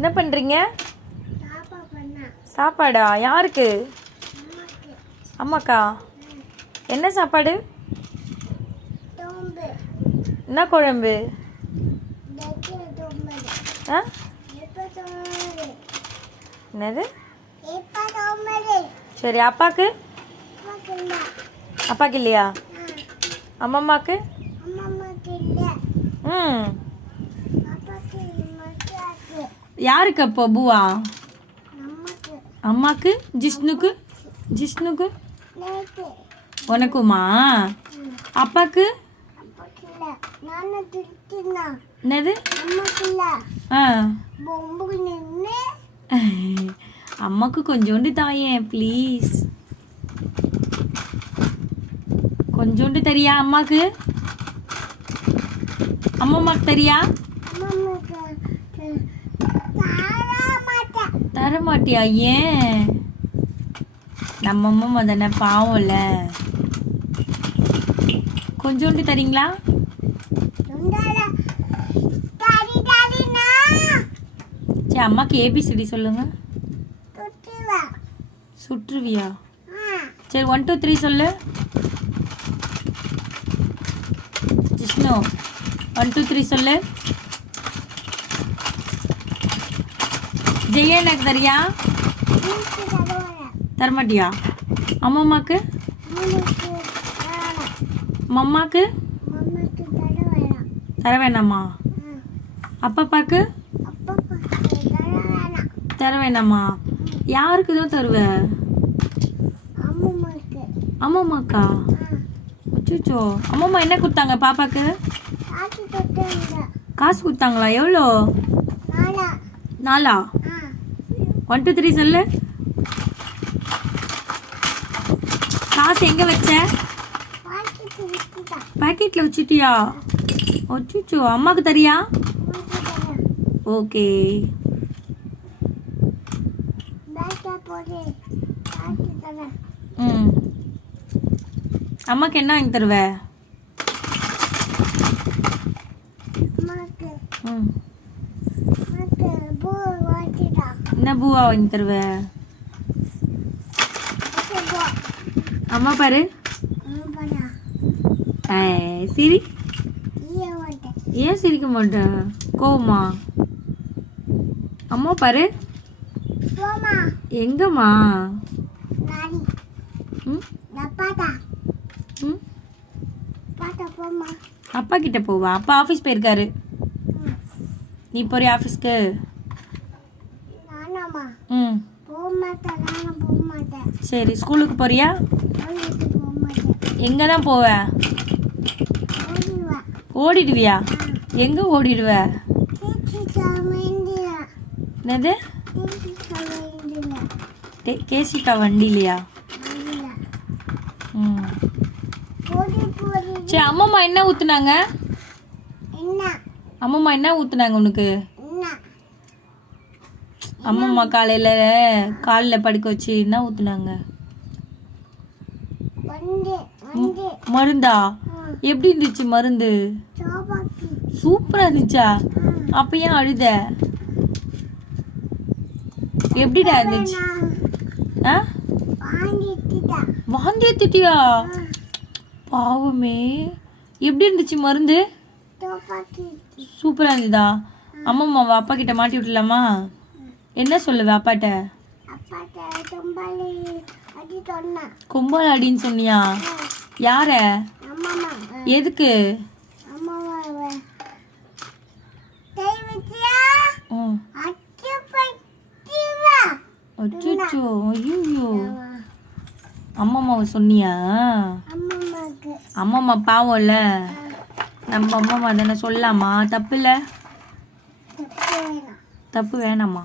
என்ன பண்ணுறீங்க? சாப்பாடா? யாருக்கு? அம்மாக்கா. என்ன சாப்பாடு? என்ன குழம்பு? ஆ என்னது? சரி, அப்பாக்கு? அப்பாக்கு இல்லையா? அம்மம்மாக்கு? ம் யாருக்கு அப்போ பூவா? அம்மாக்கு. ஜிஷ்ணுக்கு? ஜிஷ்ணுக்கு உனக்குமா? அப்பாக்கு? என்னது? ஆ அம்மாக்கு கொஞ்சோண்டு தாயேன் ப்ளீஸ். கொஞ்சோண்டு தெரியா அம்மாக்கு? அம்மம்மாக்கு தெரியா? தர மாட்டியா? ஏன்? நம்ம அம்மா தானே, பாவம்ல. கொஞ்சோண்டு தரீங்களா? சரி, அம்மாக்கு ஏபிசிடி சொல்லுங்க. சுற்றுவியா? சரி, 1 2 3 சொல்லு. ஜிஷ்ணு 1 2 3 சொல்லு. ஜெயா எனக்கு தரியா? தரமாட்டியா? அம்மம்மாக்கு? மம்மாக்கு தர வேணாமா? அப்பாப்பாக்கு தர வேணாமா? யாருக்கு தான் தருவ? அம்மம்மாக்கா? அச்சோ, அம்மம்மா என்ன கொடுத்தாங்க பாப்பாக்கு? காசு கொடுத்தாங்களா? எவ்வளோ? 4 1 2 3 சொல்லு. காசு எங்க வச்ச? பாக்கெட்ல வச்சிட்டியா? அச்சோ, அம்மாக்கு தரியா? ஓகே. ம் அம்மாக்கு என்ன வாங்கி தருவ? என்ன பூவா வாங்கி தருவ? அம்மா பாரு. சிரி. ஏன் சிரிக்க மாட்டேன்? கோவமா? அம்மா பாரு. எங்கம்மா? அப்பா கிட்ட போவா? அப்பா ஆஃபீஸ் போயிருக்காரு. நீ போறியா ஆஃபீஸ்க்கு? ம் சரி, ஸ்கூலுக்கு போறியா? எங்க தான் போவ? ஓடிடுவியா? எங்க ஓடிடுவ? என்னது? கேசிக்கா வண்டிலையா? ம் சரி, அம்மம்மா என்ன ஊத்துனாங்க? அம்மம்மா என்ன ஊத்துனாங்க உனக்கு? அம்மம்மா காலையில் படுக்க வச்சு என்ன ஊத்துனாங்க? மருந்தா? எப்படி இருந்துச்சு மருந்து? சூப்பரா இருந்துச்சா? அப்ப ஏன் அழுத? எப்படிடா இருந்துச்சு? வாந்தி எடுத்துட்டியா? பாவமே. எப்படி இருந்துச்சு மருந்து? சூப்பரா இருந்துதா? அம்மம்மாவை அப்பா கிட்ட மாட்டி விட்டுலாமா? என்ன சொல்லுவ அப்பாட்ட? கும்பல் அடின்னு சொன்னியா? யார? எதுக்கு? அச்சோ, ஐயோ, அம்மம்மாவை சொன்னியா? அம்மம்மா பாவம்ல. நம்ம அம்மம்மா தானே, சொல்லாமா? தப்பு இல்லை? தப்பு வேணாமா?